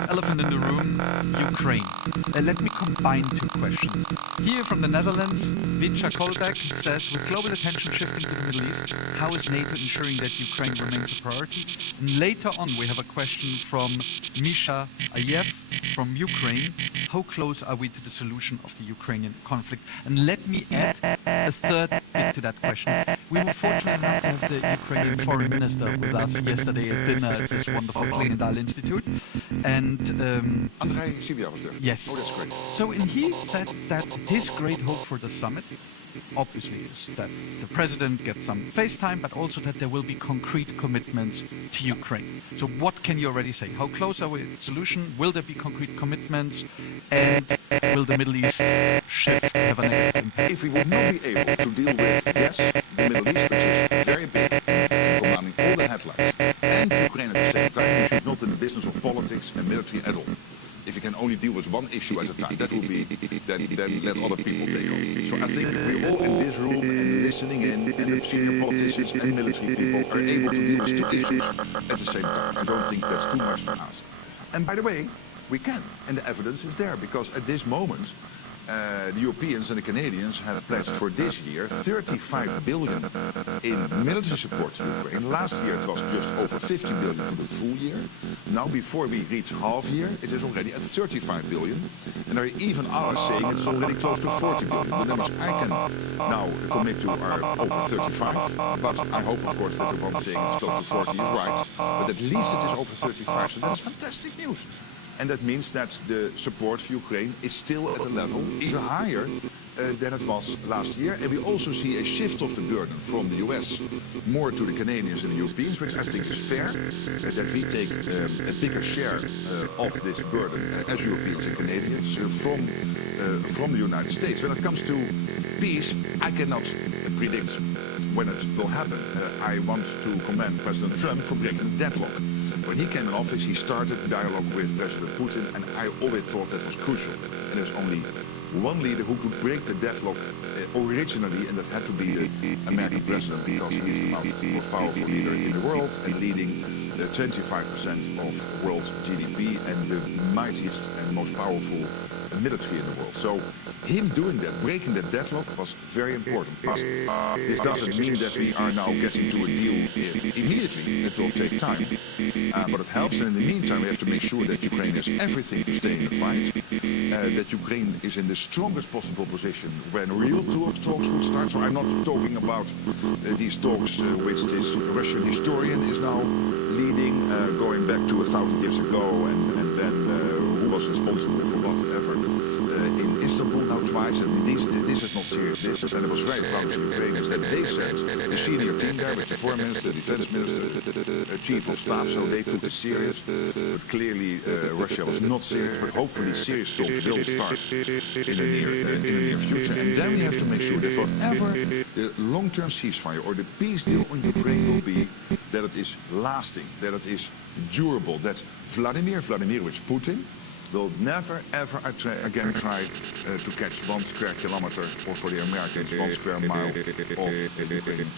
Elephant in the room, Ukraine. Let me combine two questions. Here from the Netherlands, Vincha Kolbeck says, with global attention shifting to the Middle East, how is NATO ensuring that Ukraine remains a priority? And later on, we have a question from Misha Ayev from Ukraine. How close are we to the solution of the Ukrainian conflict? And let me add a third bit to that question. We were fortunate enough to have the Ukrainian foreign minister with us yesterday at dinner at this wonderful Klingendahl Institute. And Andrei Sibia was there. yes. Oh, that's great. So, and he said that his great hope for the summit, obviously, is that the president gets some face time, but also that there will be concrete commitments to Ukraine. So, what can you already say? How close are we to the solution? Will there be concrete commitments? And will the Middle East shift have a negative impact? If we would not be able to deal with, yes, the Middle East, which is very big and commanding all the headlines, and Ukraine at the same time, we should not in the business of politics and military at all. If you can only deal with one issue at a time, that would be, then let other people take over. So I think we're all in this room and listening in, and the senior politicians and military people are able to deal with two issues at the same time. I don't think that's too much to ask. And by the way, we can, and the evidence is there, because at this moment, the Europeans and the Canadians have pledged for this year 35 billion in military support to Ukraine. Last year it was just over 50 billion for the full year. Now before we reach half year, it is already at 35 billion. And there are even others saying it's already close to 40 billion. The numbers I can now commit to are over 35. But I hope, of course, that the one saying it's close to 40 is right. But at least it is over 35. So that is fantastic news. And that means that the support for Ukraine is still at a level even higher than it was last year. And we also see a shift of the burden from the US more to the Canadians and the Europeans, which I think is fair, that we take a bigger share of this burden as Europeans and Canadians from the United States. When it comes to peace, I cannot predict when it will happen. I want to commend President Trump for breaking the deadlock. When he came in office, he started a dialogue with President Putin, and I always thought that was crucial. And there's only one leader who could break the deadlock originally, and that had to be the American president, because he's the most powerful leader in the world and leading 25% of world GDP and the mightiest and most powerful military in the world. So him doing that, breaking that deadlock, was very important. But this doesn't mean that we are now getting to a deal immediately. It will take time. But it helps, and in the meantime we have to make sure that Ukraine has everything to stay in the fight, that Ukraine is in the strongest possible position when real talks would start. So I'm not talking about these talks which this Russian historian is now leading, going back to 1,000 years ago, and then who was responsible for whatever. In Istanbul now twice, and this is not serious business, and it was very proud of the Ukrainians that they said the senior team there with the foreign minister, the defense minister, chief of staff, so they took it serious. But clearly Russia was not serious, but hopefully serious talks will start in the near future. And then we have to make sure that whatever the long-term ceasefire or the peace deal on Ukraine will be, that it is lasting, that it is durable, that Vladimir Vladimirovich Putin will never ever again try to catch 1 square kilometer, or for the Americans 1 square mile of Ukraine.